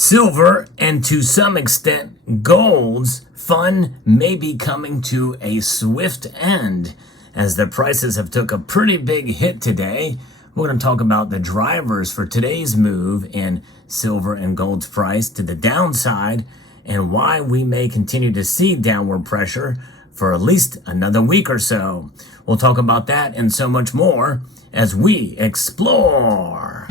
Silver, and to some extent gold's fun may be coming to a swift end as the prices have took a pretty big hit today. We're going to talk about the drivers for today's move in silver and gold's price to the downside and why we may continue to see downward pressure for at least another week or so. We'll talk about that and so much more as we explore.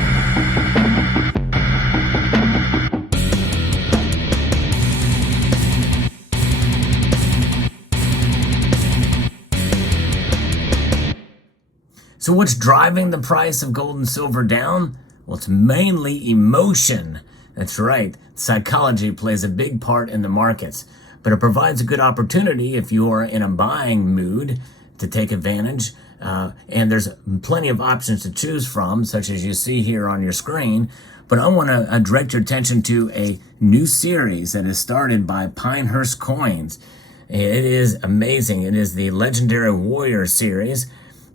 So what's driving the price of gold and silver down? Well, it's mainly emotion. That's right. Psychology plays a big part in the markets, but it provides a good opportunity if you are in a buying mood to take advantage. And there's plenty of options to choose from, such as you see here on your screen. But I want to direct your attention to a new series that is started by Pinehurst Coins. It is amazing. It is the Legendary Warrior series.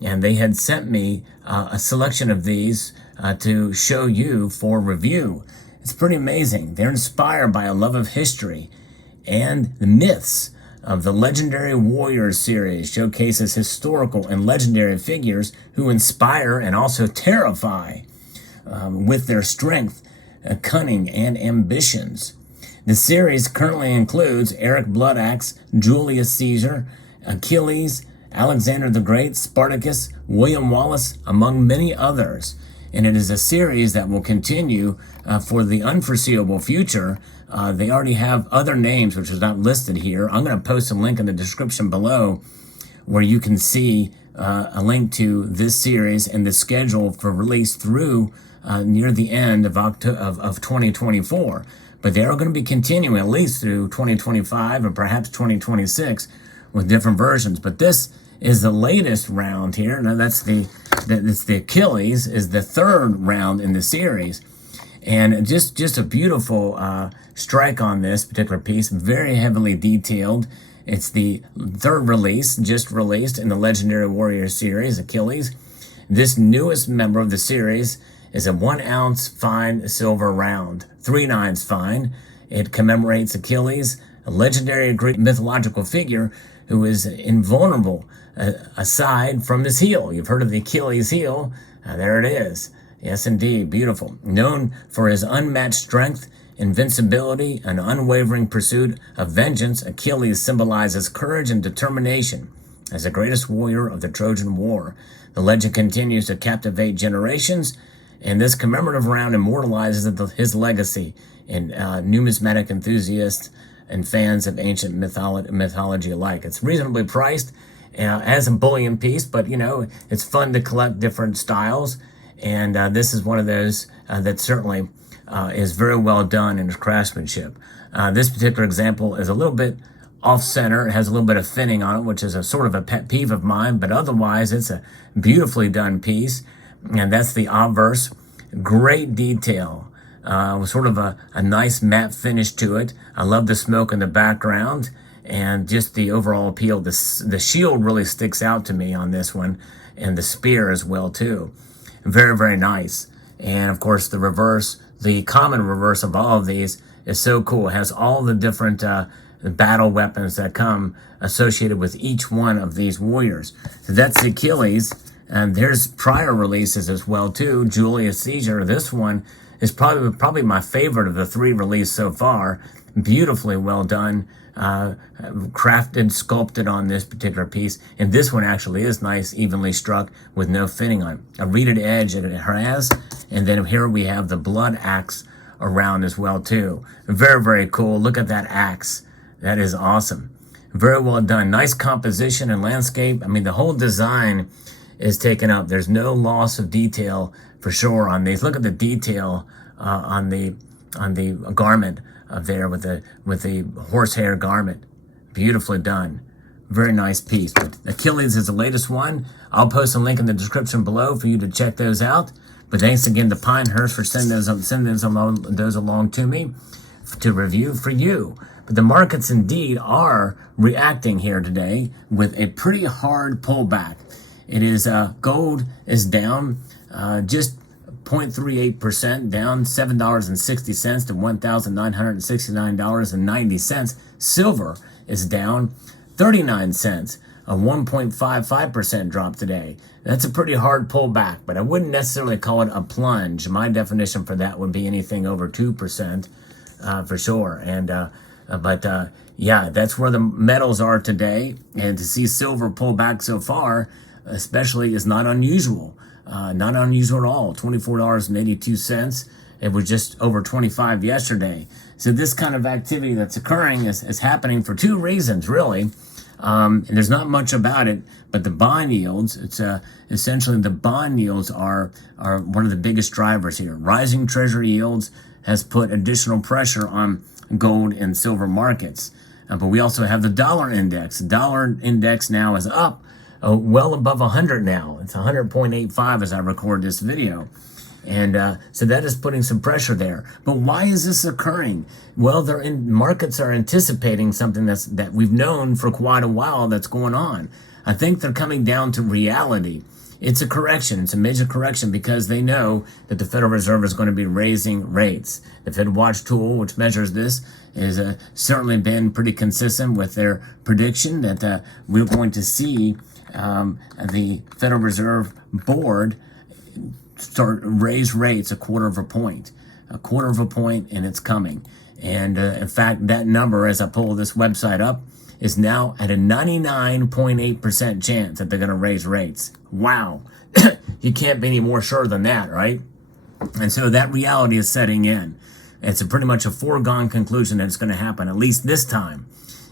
And they had sent me a selection of these to show you for review. It's pretty amazing. They're inspired by a love of history, and the myths of the Legendary Warrior series showcases historical and legendary figures who inspire and also terrify with their strength, cunning, and ambitions. The series currently includes Eric Bloodaxe, Julius Caesar, Achilles, Alexander the Great, Spartacus, William Wallace, among many others. And it is a series that will continue for the unforeseeable future. They already have other names, which is not listed here. I'm going to post a link in the description below where you can see a link to this series and the schedule for release through near the end of 2024. But they are going to be continuing at least through 2025 and perhaps 2026 with different versions. But this is the latest round here. Now that's the Achilles is the third round in the series, and just a beautiful strike on this particular piece, very heavily detailed. It's the third release, just released in the Legendary Warrior series, Achilles. This newest member of the series is a 1 ounce fine silver round, 3/9 fine. It commemorates Achilles, a legendary Greek mythological figure who is invulnerable aside from his heel. You've heard of the Achilles heel. There it is. Yes, indeed. Beautiful. Known for his unmatched strength, invincibility, and unwavering pursuit of vengeance, Achilles symbolizes courage and determination as the greatest warrior of the Trojan War. The legend continues to captivate generations, and this commemorative round immortalizes his legacy in numismatic enthusiasts and fans of ancient mythology alike. It's reasonably priced as a bullion piece, but you know, it's fun to collect different styles, and this is one of those that certainly is very well done in its craftsmanship. This particular example is a little bit off-center. It has a little bit of thinning on it, which is a sort of a pet peeve of mine, but otherwise it's a beautifully done piece, and that's the obverse. Great detail. Sort of a nice matte finish to it. I love the smoke in the background and just the overall appeal. The shield really sticks out to me on this one, and the spear as well too. Very, very nice. And of course the reverse, the common reverse of all of these is so cool. It has all the different battle weapons that come associated with each one of these warriors. So that's the Achilles, and there's prior releases as well too. Julius Caesar, this one is probably my favorite of the three released so far. Beautifully well done, crafted, sculpted on this particular piece. And this one actually is nice, evenly struck with no fitting on it. A reeded edge it has. And then here we have the blood axe around as well too. Very, very cool. Look at that axe. That is awesome. Very well done. Nice composition and landscape. I mean, the whole design is taken up. There's no loss of detail for sure on these. Look at the detail on the garment there with the horsehair garment. Beautifully done. Very nice piece. But Achilles is the latest one. I'll post a link in the description below for you to check those out. But thanks again to Pinehurst for sending those along to me to review for you. But the markets indeed are reacting here today with a pretty hard pullback. It is gold is down just 0.38%, down $7.60 to $1,969.90. Silver is down 39 cents, a 1.55% drop today. That's a pretty hard pullback, but I wouldn't necessarily call it a plunge. My definition for that would be anything over 2%, for sure. Yeah, that's where the metals are today. And to see silver pull back so far, especially, is not unusual. Not unusual at all. $24.82. It was just over 25 yesterday. So this kind of activity that's occurring is happening for two reasons, really. And there's not much about it, but the bond yields, it's essentially the bond yields are one of the biggest drivers here. Rising treasury yields has put additional pressure on gold and silver markets. But we also have the dollar index. The dollar index now is up well above 100 now. It's 100.85 as I record this video. And so that is putting some pressure there. But why is this occurring? Well, markets are anticipating something that we've known for quite a while that's going on. I think they're coming down to reality. It's a correction. It's a major correction because they know that the Federal Reserve is going to be raising rates. The Fed Watch tool, which measures this, has certainly been pretty consistent with their prediction that we're going to see the Federal Reserve Board raise rates a quarter of a point, and it's coming. And in fact, that number, as I pull this website up, is now at a 99.8% chance that they're going to raise rates. Wow. You can't be any more sure than that, right? And so that reality is setting in. It's pretty much a foregone conclusion that it's going to happen, at least this time.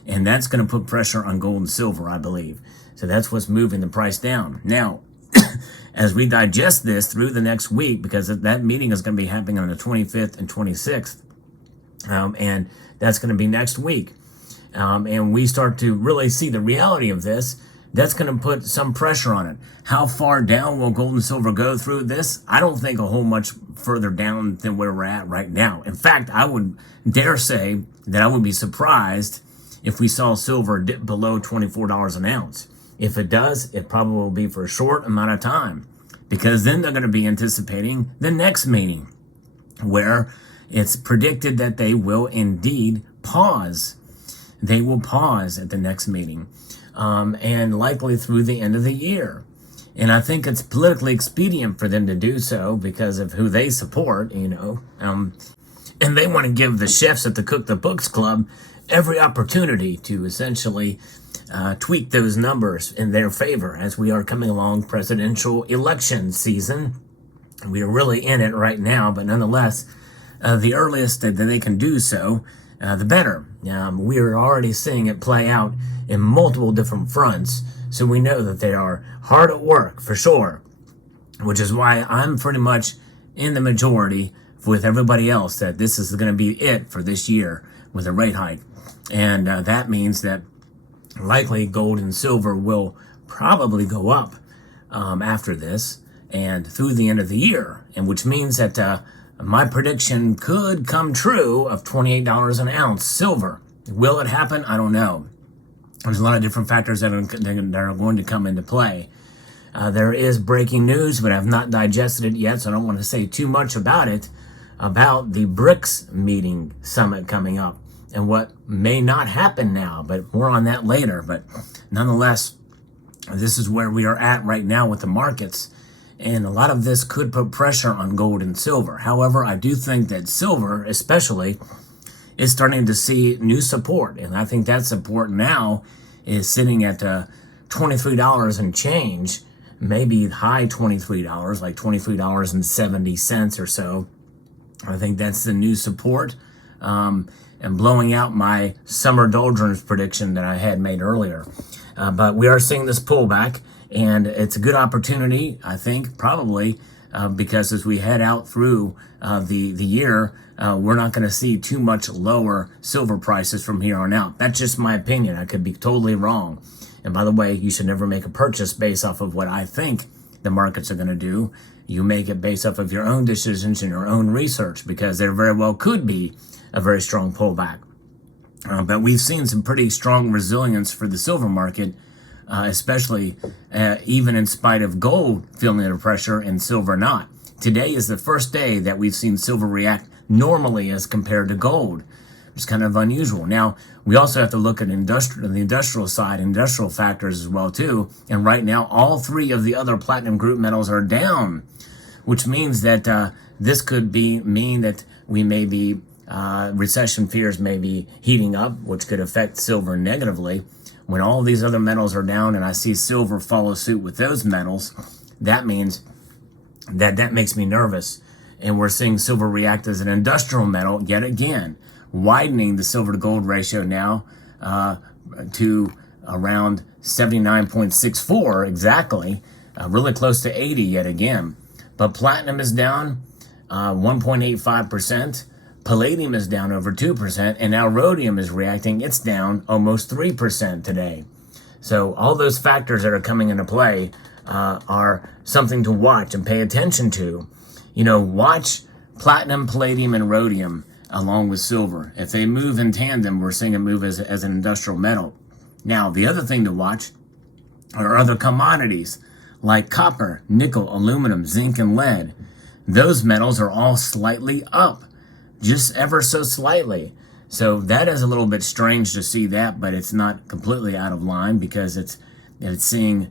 And that's going to put pressure on gold and silver, I believe. So that's what's moving the price down. Now, as we digest this through the next week, because that meeting is going to be happening on the 25th and 26th, and that's going to be next week, and we start to really see the reality of this, that's going to put some pressure on it. How far down will gold and silver go through this? I don't think a whole much further down than where we're at right now. In fact, I would dare say that I would be surprised if we saw silver dip below $24 an ounce. If it does, it probably will be for a short amount of time, because then they're going to be anticipating the next meeting where it's predicted that they will indeed pause. They will pause at the next meeting, and likely through the end of the year. And I think it's politically expedient for them to do so because of who they support, and they want to give the chefs at the Cook the Books Club every opportunity to essentially tweak those numbers in their favor as we are coming along presidential election season. We are really in it right now, but nonetheless, the earliest that they can do so, the better. We are already seeing it play out in multiple different fronts, so we know that they are hard at work for sure, which is why I'm pretty much in the majority with everybody else that this is going to be it for this year with a rate hike. And that means that likely gold and silver will probably go up after this and through the end of the year, and which means that my prediction could come true of $28 an ounce silver. Will it happen? I don't know. There's a lot of different factors that are going to come into play. There is breaking news, but I've not digested it yet, so I don't want to say too much about it, about the BRICS meeting summit coming up and what may not happen now, but more on that later. But nonetheless, this is where we are at right now with the markets, and a lot of this could put pressure on gold and silver. However, I do think that silver, especially, is starting to see new support, and I think that support now is sitting at $23 and change, maybe high $23, like $23.70 or so. I think that's the new support, and blowing out my summer doldrums prediction that I had made earlier. But we are seeing this pullback, and it's a good opportunity, I think, probably, because as we head out through the year, we're not going to see too much lower silver prices from here on out. That's just my opinion. I could be totally wrong. And by the way, you should never make a purchase based off of what I think the markets are going to do. You make it based off of your own decisions and your own research, because there very well could be a very strong pullback. But we've seen some pretty strong resilience for the silver market, especially even in spite of gold feeling the pressure and silver not. Today is the first day that we've seen silver react normally as compared to gold. It's kind of unusual. Now, we also have to look at the industrial side, industrial factors as well too. And right now, all three of the other platinum group metals are down, which means that this could mean that we may be recession fears may be heating up, which could affect silver negatively. When all these other metals are down, and I see silver follow suit with those metals, that means that makes me nervous. And we're seeing silver react as an industrial metal yet again, widening the silver to gold ratio now to around 79.64 exactly, really close to 80 yet again. But platinum is down 1.85%, palladium is down over 2%, and now rhodium is reacting. It's down almost 3% today. So all those factors that are coming into play are something to watch and pay attention to. You know, watch platinum, palladium, and rhodium along with silver. If they move in tandem, we're seeing it move as an industrial metal. Now, the other thing to watch are other commodities like copper, nickel, aluminum, zinc, and lead. Those metals are all slightly up, just ever so slightly. So that is a little bit strange to see that, but it's not completely out of line because it's seeing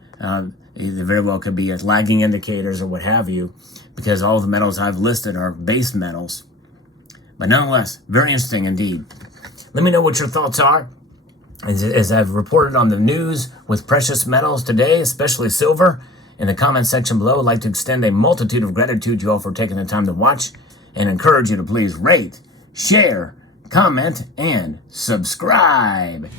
it very well could be as lagging indicators or what have you, because all the metals I've listed are base metals. But nonetheless, very interesting indeed. Let me know what your thoughts are. As I've reported on the news with precious metals today, especially silver, in the comment section below, I'd like to extend a multitude of gratitude to you all for taking the time to watch and encourage you to please rate, share, comment, and subscribe.